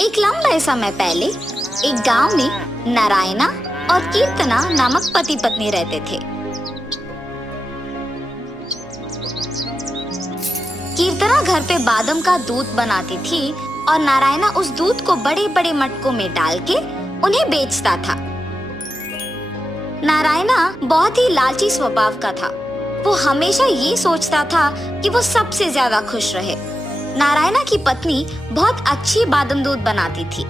एक लंबे समय पहले एक गांव में नारायणा और कीर्तना नामक पति पत्नी रहते थे। कीर्तना घर पे बादाम का दूध बनाती थी और नारायणा उस दूध को बड़े बड़े मटकों में डाल के उन्हें बेचता था। नारायणा बहुत ही लालची स्वभाव का था। वो हमेशा ये सोचता था कि वो सबसे ज्यादा खुश रहे। नारायणा की पत्नी बहुत अच्छी बादाम दूध बनाती थी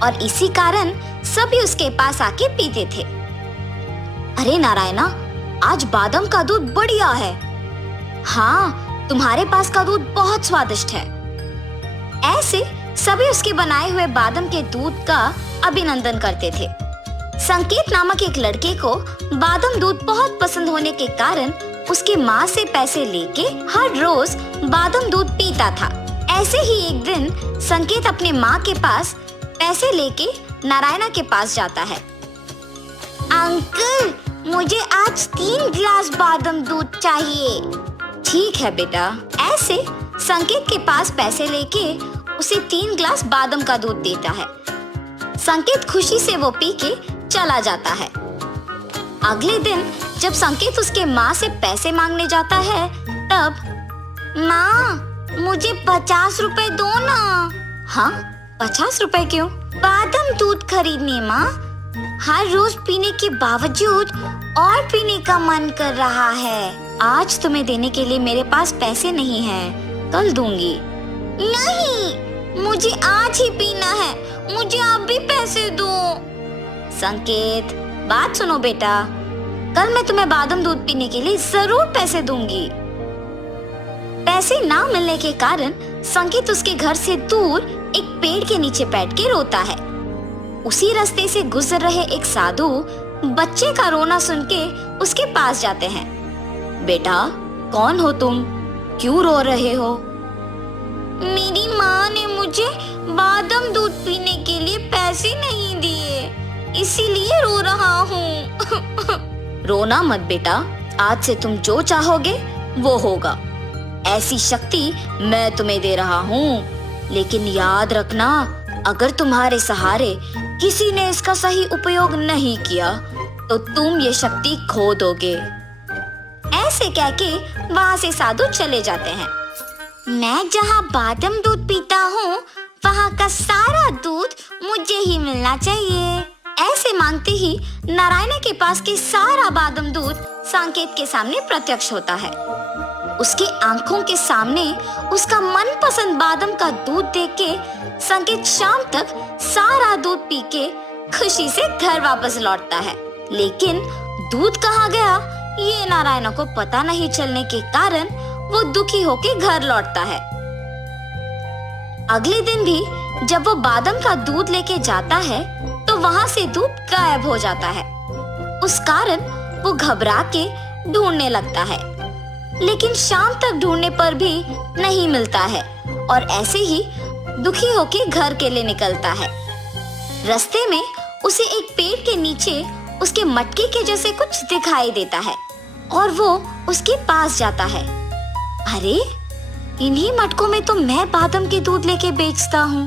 और इसी कारण सभी उसके पास आके पीते थे। अरे नारायणा, आज बादाम का दूध बढ़िया है। हाँ, तुम्हारे पास का दूध बहुत स्वादिष्ट है। ऐसे सभी उसके बनाए हुए बादाम के दूध का अभिनंदन करते थे। संकेत नामक एक लड़के को बादाम दूध बहुत पसंद होने के कारण उसके माँ से पैसे लेके हर रोज बादाम दूध पीता था। ऐसे ही एक दिन संकेत अपने माँ के पास पैसे लेके नारायणा के पास जाता है। अंकल, मुझे आज 3 गिलास बादाम दूध चाहिए। ठीक है बेटा। ऐसे संकेत के पास पैसे लेके उसे 3 गिलास बादाम का दूध देता है। संकेत खुशी से वो पी के चला जाता है। अगले दिन जब संकेत उसके माँ से पैसे मांगने जाता है तब, माँ मुझे 50 रुपए दो ना। हाँ, 50 रुपए क्यों? बादाम दूध खरीदने माँ। हर रोज पीने के बावजूद और पीने का मन कर रहा है। आज तुम्हें देने के लिए मेरे पास पैसे नहीं हैं, कल दूंगी। नहीं, मुझे आज ही पीना है। मुझे आप भी पैसे दो। संकेत, बात सुनो बेटा, कल मैं तुम्हें बादाम दूध पीने के लिए जरूर पैसे दूंगी। पैसे ना मिलने के कारण संकेत उसके घर से दूर एक पेड़ के नीचे बैठ के रोता है। उसी रास्ते से गुजर रहे एक साधु बच्चे का रोना सुन के उसके पास जाते हैं। बेटा, कौन हो तुम? क्यों रो रहे हो? मेरी माँ ने मुझे बादाम दूध पीने के लिए पैसे नहीं दिए, इसीलिए रो रहा हूँ। रोना मत बेटा, आज से तुम जो चाहोगे वो होगा। ऐसी शक्ति मैं तुम्हें दे रहा हूँ, लेकिन याद रखना, अगर तुम्हारे सहारे किसी ने इसका सही उपयोग नहीं किया तो तुम ये शक्ति खो दोगे। ऐसे कह के वहाँ से साधु चले जाते हैं। मैं जहाँ बादाम दूध पीता हूँ वहाँ का सारा दूध मुझे ही मिलना चाहिए। ऐसे मांगते ही नारायणा के पास के सारा बादाम दूध संकेत के सामने प्रत्यक्ष होता है। उसकी आंखों के सामने उसका मनपसंद बादाम का दूध देख के संकेत शाम तक सारा दूध पी के खुशी से घर वापस लौटता है। लेकिन दूध कहाँ गया ये नारायणा को पता नहीं चलने के कारण वो दुखी होके घर लौटता है। अगले दिन भी जब वो बादाम का दूध लेके जाता है तो वहाँ से दूध गायब हो जाता है। उस कारण वो घबरा के ढूंढने लगता है, लेकिन शाम तक ढूंढने पर भी नहीं मिलता है और ऐसे ही दुखी होके घर के लिए निकलता है। रास्ते में उसे एक पेड़ के नीचे उसके मटके के जैसे कुछ दिखाई देता है और वो उसके पास जाता है। अरे, इन्हीं मटकों में तो मैं बादाम के दूध लेके बेचता हूँ।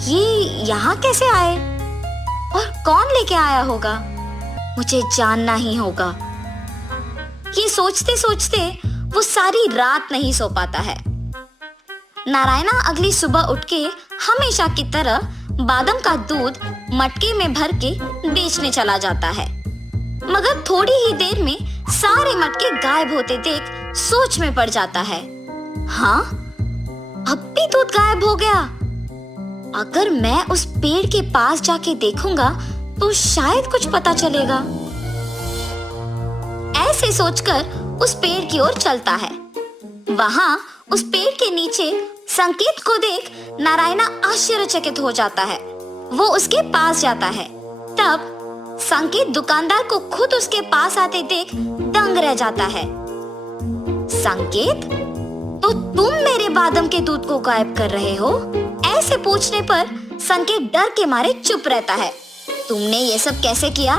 ये यहाँ कैसे आए और कौन लेके आया होगा? मुझे जानना ही होगा। ये सोचते सोचते वो सारी रात नहीं सो पाता है। नारायणा अगली सुबह उठ के हमेशा की तरह बादाम का दूध मटके में भर के बेचने चला जाता है, मगर थोड़ी ही देर में सारे मटके गायब होते देख सोच में पड़ जाता है। हाँ, अब भी दूध गायब हो गया। अगर मैं उस पेड़ के पास जाके देखूंगा तो शायद कुछ पता चलेगा। ऐसे सोचकर उस पेड़ की ओर चलता है। वहां उस पेड़ के नीचे संकेत को देख नारायणा आश्चर्यचकित हो जाता है। वो उसके पास जाता है। तब संकेत दुकानदार को खुद उसके पास आते देख दंग रह जाता है। संकेत, तो तुम मेरे बादाम के दूध को गायब कर रहे हो? ऐसे पूछने पर संकेत डर के मारे चुप रहता है। तुमने ये सब कैसे किया?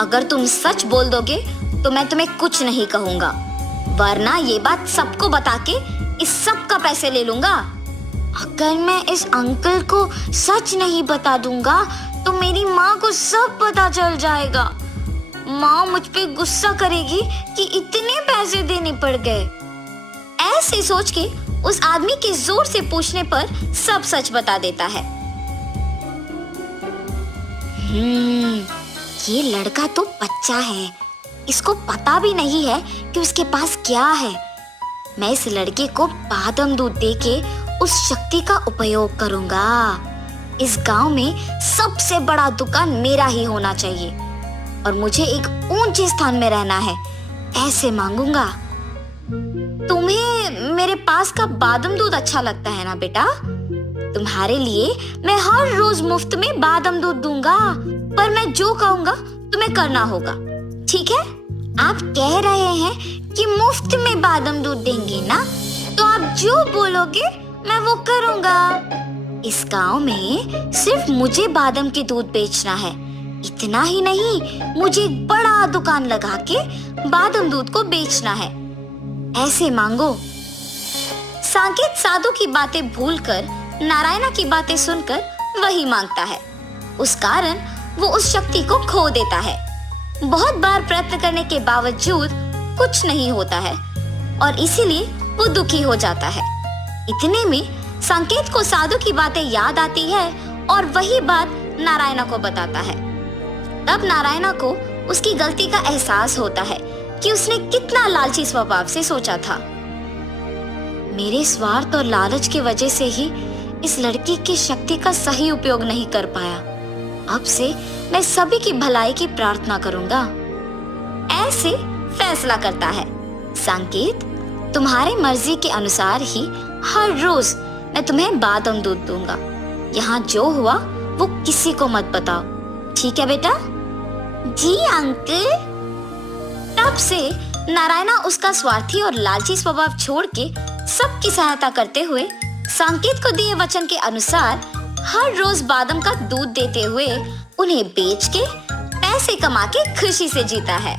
अगर तुम सच बोल दोगे तो मैं तुम्हें कुछ नहीं कहूँगा, वरना ये बात सबको बता के इस सब का पैसे ले लूंगा। अगर मैं इस अंकल को सच नहीं बता दूंगा तो मेरी माँ को सब पता चल जाएगा। माँ मुझ पे गुस्सा करेगी कि इतने पैसे देने पड़ गए। ऐसे सोच के उस आदमी के जोर से पूछने पर सब सच बता देता है। ये लड़का तो बच्चा है, इसको पता भी नहीं है कि उसके पास क्या है। मैं इस लड़के को बादाम दूध देके उस शक्ति का उपयोग करूंगा। इस गांव में सबसे बड़ा दुकान मेरा ही होना चाहिए और मुझे एक ऊंचे स्थान में रहना है। ऐसे मांगूंगा। तुम्हें मेरे पास का बादाम दूध अच्छा लगता है ना बेटा? तुम्हारे लिए मैं हर रोज मुफ्त में बादाम दूध दूंगा, पर मैं जो कहूंगा तुम्हें करना होगा, ठीक है? आप कह रहे हैं कि मुफ्त में बादाम दूध देंगे ना, तो आप जो बोलोगे मैं वो करूंगा। इस गांव में सिर्फ मुझे बादाम के दूध बेचना है। इतना ही नहीं, मुझे एक बड़ा दुकान लगा के बादाम दूध को बेचना है। ऐसे मांगो। सांकेत साधु की बातें भूलकर नारायणा की बातें सुनकर वही मांगता है। उस कारण वो उस शक्ति को खो देता है। बहुत बार प्रयत्न करने के बावजूद कुछ नहीं होता है और इसीलिए वो दुखी हो जाता है। इतने में सांकेत को साधु की बातें याद आती है और वही बात नारायणा को बताता है। तब नारायणा को उसकी गलती का एहसास होता है कि उसने कितना लालची स्वभाव से सोचा था। मेरे स्वार्थ और लालच की वजह से ही इस लड़की की शक्ति का सही उपयोग नहीं कर पाया। अब से मैं सभी की भलाई की प्रार्थना करूंगा। ऐसे फैसला करता है। सांकेत, तुम्हारे मर्जी के अनुसार ही हर रोज मैं तुम्हें बादाम दूध दूंगा। यहाँ जो हुआ वो किसी को मत बताओ, ठीक है बेटा? जी अंकल। तब से नारायणा उसका स्वार्थी और लालची स्वभाव छोड़ के सबकी सहायता करते हुए सांकेत को दिए वचन के अनुसार हर रोज बादाम का दूध देते हुए उन्हें बेच के पैसे कमा के खुशी से जीता है।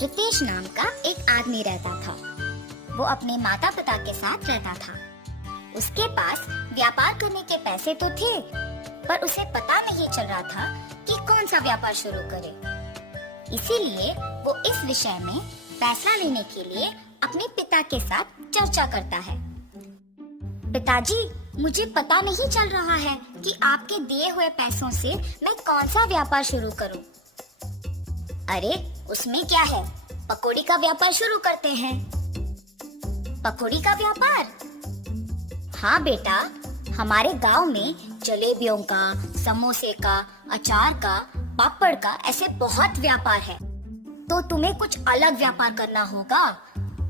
रितेश नाम का एक आदमी रहता था। वो अपने माता पिता के साथ रहता था। उसके पास व्यापार करने के पैसे तो थे, पर उसे पता नहीं चल रहा था कि कौन सा व्यापार शुरू करे। इसीलिए वो इस विषय में फैसला लेने के लिए अपने पिता के साथ चर्चा करता है। पिताजी, मुझे पता नहीं चल रहा है कि आपके दिए हुए पैसों से मैं कौन सा व्यापार शुरू करूं। अरे उसमें क्या है, पकौड़ी का व्यापार शुरू करते हैं। पकौड़ी का व्यापार? हाँ बेटा, हमारे गांव में जलेबियों का, समोसे का, अचार का, पापड़ का ऐसे बहुत व्यापार है। तो तुम्हें कुछ अलग व्यापार करना होगा।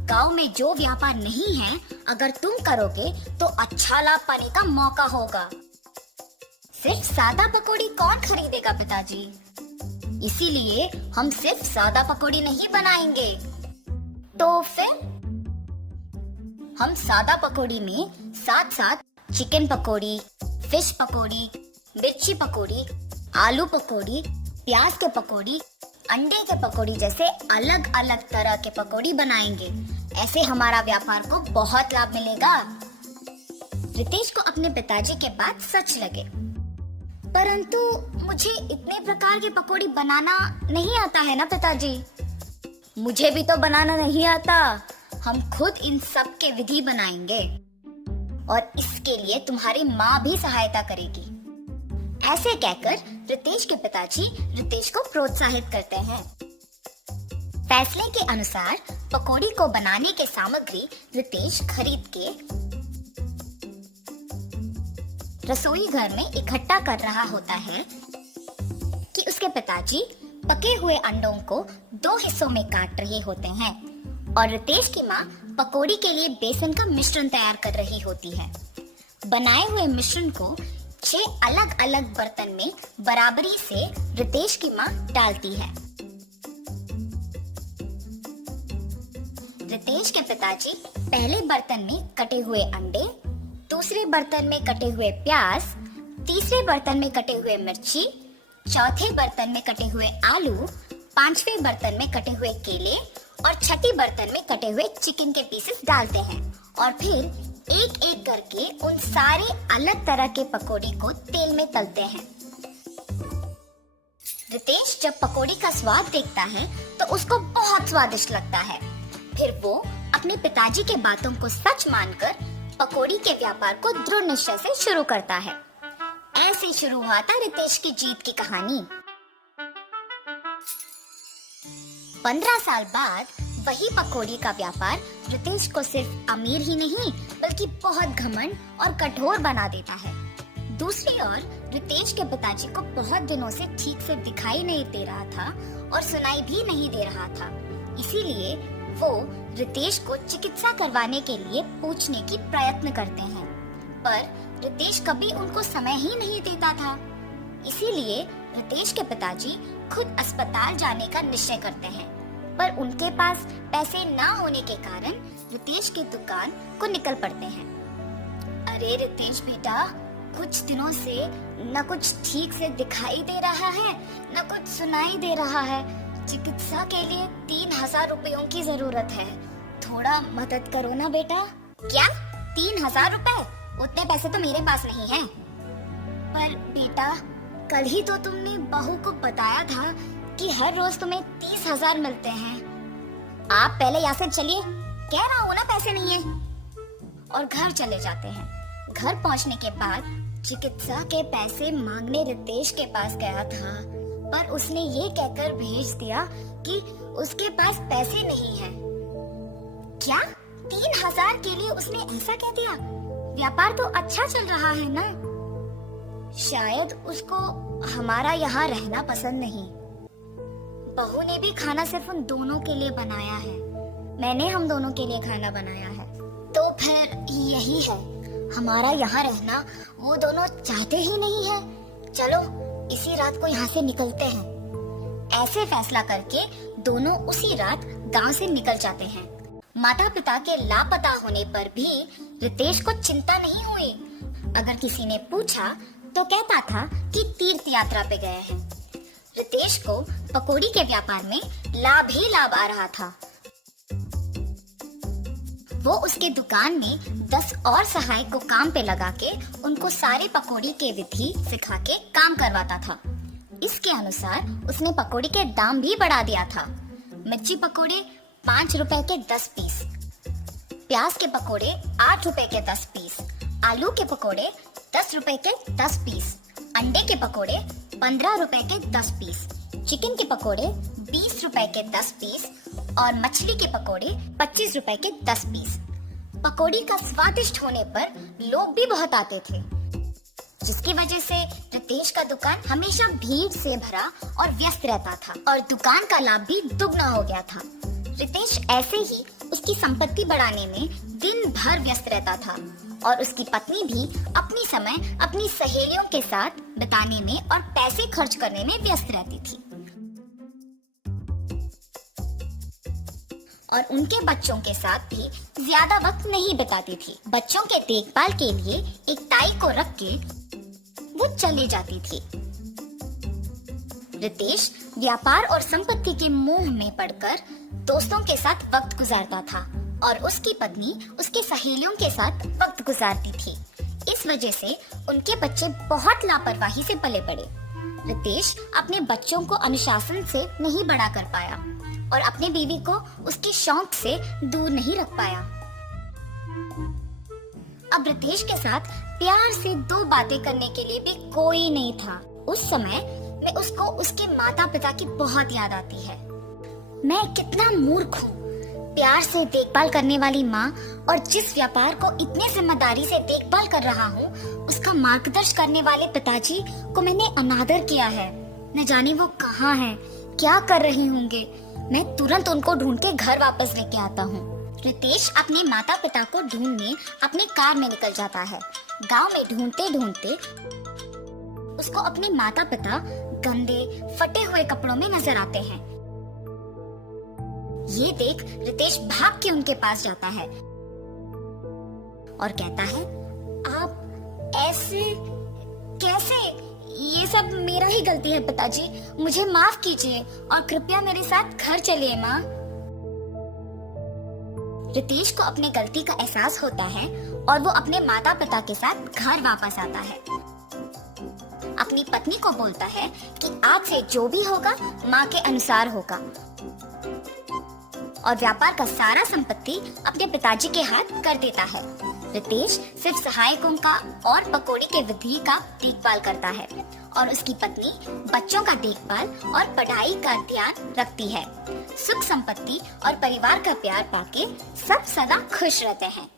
गांव में जो व्यापार नहीं है, अगर तुम करोगे तो अच्छा लाभ पाने का मौका होगा। सिर्फ सादा पकौड़ी कौन खरीदेगा पिताजी? इसीलिए हम सिर्फ सादा पकौड़ी नहीं बनाएंगे। तो फिर हम सादा पकौड़ी में साथ साथ चिकन पकौड़ी, फिश पकौड़ी, मिर्ची पकौड़ी, आलू पकौड़ी, प्याज के पकौड़ी, अंडे के पकौड़ी जैसे अलग अलग तरह के पकौड़ी बनाएंगे। ऐसे हमारा व्यापार को बहुत लाभ मिलेगा। रितेश को अपने पिताजी के बात सच लगे, परंतु मुझे इतने प्रकार के पकौड़ी बनाना नहीं आता है ना पिताजी। मुझे भी तो बनाना नहीं आता। हम खुद इन सब के विधि बनाएंगे और इसके लिए तुम्हारी माँ भी सहायता करेगी। ऐसे कहकर रितेश के पिताजी रितेश को प्रोत्साहित करते हैं। फैसले के अनुसार पकौड़ी को बनाने के सामग्री रितेश खरीद के रसोई घर में इकट्ठा कर रहा होता है कि उसके पिताजी पके हुए अंडों को 2 हिस्सों में काट रहे होते हैं और रितेश की माँ पकौड़ी के लिए बेसन का मिश्रण तैयार कर रही होती है। बनाए हुए मिश्रण को 6 अलग अलग बर्तन में बराबरी से रितेश की माँ डालती है। रितेश के पिताजी पहले बर्तन में कटे हुए अंडे, दूसरे बर्तन में कटे हुए प्याज, तीसरे बर्तन में कटे हुए मिर्ची, चौथे बर्तन में कटे हुए आलू, पांचवें बर्तन में कटे हुए केले और छठी बर्तन में कटे हुए चिकन के पीसेस डालते हैं और फिर एक एक करके उन सारे अलग तरह के पकोड़े को तेल में तलते हैं। रितेश जब पकोड़ी का स्वाद देखता है तो उसको बहुत स्वादिष्ट लगता है। फिर वो अपने पिताजी के बातों को सच मानकर पकोड़ी के व्यापार को दृढ़ निश्चय से शुरू करता है। ऐसे शुरू हुआ था रितेश की जीत की कहानी। 15 साल बाद वही पकोड़ी का व्यापार रितेश को सिर्फ अमीर ही नहीं बल्कि बहुत घमंड और कठोर बना देता है। दूसरी ओर रितेश के पिताजी को बहुत दिनों से ठीक से दिखाई नहीं दे रहा था और सुनाई भी नहीं दे रहा था। इसीलिए वो रितेश को चिकित्सा करवाने के लिए पूछने की प्रयत्न करते हैं, पर रितेश कभी उनको समय ही नहीं देता था। इसीलिए रितेश के पिताजी खुद अस्पताल जाने का निश्चय करते हैं, पर उनके पास पैसे ना होने के कारण रितेश की दुकान को निकल पड़ते हैं। अरे रितेश बेटा, कुछ दिनों से न कुछ ठीक से दिखाई दे रहा है न कुछ सुनाई दे रहा है। चिकित्सा के लिए 3000 रुपयों की जरूरत है, थोड़ा मदद करो ना बेटा। क्या 3000 रुपए? उतने पैसे तो मेरे पास नहीं है। पर बेटा, कल ही तो तुमने बहू को बताया था कि हर रोज तुम्हें 30,000 मिलते हैं। आप पहले यहाँ से चलिए, कह रहा हूँ ना पैसे नहीं है। और घर चले जाते हैं। घर पहुँचने के बाद चिकित्सा के पैसे मांगने रितेश के पास गया था, पर उसने ये कहकर भेज दिया कि उसके पास पैसे नहीं है। क्या 3000 के लिए उसने ऐसा कह दिया? व्यापार तो अच्छा चल रहा है ना। शायद उसको हमारा यहाँ रहना पसंद नहीं। बहू ने भी खाना सिर्फ उन दोनों के लिए बनाया है, मैंने हम दोनों के लिए खाना बनाया है। तो फिर यही है, हमारा यहाँ रहना वो दोनों चाहते ही नहीं है। चलो इसी रात को यहाँ से निकलते हैं। ऐसे फैसला करके दोनों उसी रात गांव से निकल जाते हैं। माता पिता के लापता होने पर भी रितेश को चिंता नहीं हुई। अगर किसी ने पूछा तो कहता था कि तीर्थ यात्रा पे गए हैं। रितेश को पकोड़ी के व्यापार में लाभ ही लाभ आ रहा था। वो उसके दुकान में 10 और सहायक को काम पे लगा के उनको सारे पकोड़ी के विधि सिखा के काम करवाता था। इसके अनुसार उसने पकोड़ी के दाम भी बढ़ा दिया था। मिर्ची पकोड़े 5 रुपए के 10 पीस, प्याज के पकोड़े 8 रुपए के 10 पीस, आलू के पकोड़े 10 रुपए के 10 पीस, अंडे के पकोड़े 15 रुपए के 10 पीस, चिकन के पकोड़े 20 रुपए के 10 पीस और मछली के पकोड़े 25 रुपए के 10 पीस। पकोड़ी का स्वादिष्ट होने पर लोग भी बहुत आते थे, जिसकी वजह से रितेश का दुकान हमेशा भीड़ से भरा और व्यस्त रहता था और दुकान का लाभ भी दुगना हो गया था। रितेश ऐसे ही उसकी संपत्ति बढ़ाने में दिन भर व्यस्त रहता था और उसकी पत्नी भी अपनी समय अपनी सहेलियों के साथ बिताने में और पैसे खर्च करने में व्यस्त रहती थी और उनके बच्चों के साथ भी ज्यादा वक्त नहीं बिताती थी। बच्चों के देखभाल के लिए एक ताई को रख के वो चली जाती थी। रितेश व्यापार और संपत्ति के मोह में पड़कर दोस्तों के साथ वक्त गुजारता था और उसकी पत्नी उसके सहेलियों के साथ वक्त गुजारती थी। इस वजह से उनके बच्चे बहुत लापरवाही से पले बड़े। रितेश अपने बच्चों को अनुशासन से नहीं बड़ा कर पाया और अपनी बीवी को उसके शौक से दूर नहीं रख पाया। अब रितेश के साथ प्यार से 2 बातें करने के लिए भी कोई नहीं था। उस समय में उसको उसके माता पिता की बहुत याद आती है। मैं कितना मूर्ख हूँ, प्यार से देखभाल करने वाली माँ और जिस व्यापार को इतने जिम्मेदारी से देखभाल कर रहा हूँ उसका मार्गदर्शन करने वाले पिताजी को मैंने अनादर किया है। न जाने वो कहाँ हैं, क्या कर रहे होंगे। मैं तुरंत उनको ढूंढ के घर वापस लेके आता हूँ। रितेश अपने माता पिता को ढूंढने अपनी कार में निकल जाता है। गांव में ढूंढते ढूंढते उसको अपने माता पिता गंदे फटे हुए कपड़ों में नजर आते हैं। ये देख रितेश भाग के उनके पास जाता है और कहता है, आप ऐसे कैसे? ये सब मेरा ही गलती है पिताजी, मुझे माफ कीजिए और कृपया मेरे साथ घर चलिए माँ। रितेश को अपने गलती का एहसास होता है और वो अपने माता पिता के साथ घर वापस आता है। अपनी पत्नी को बोलता है कि आज से जो भी होगा माँ के अनुसार होगा, और व्यापार का सारा संपत्ति अपने पिताजी के हाथ कर देता है। रितेश सिर्फ सहायकों का और पकौड़ी के विधि का देखभाल करता है और उसकी पत्नी बच्चों का देखभाल और पढ़ाई का ध्यान रखती है। सुख संपत्ति और परिवार का प्यार पाके सब सदा खुश रहते हैं।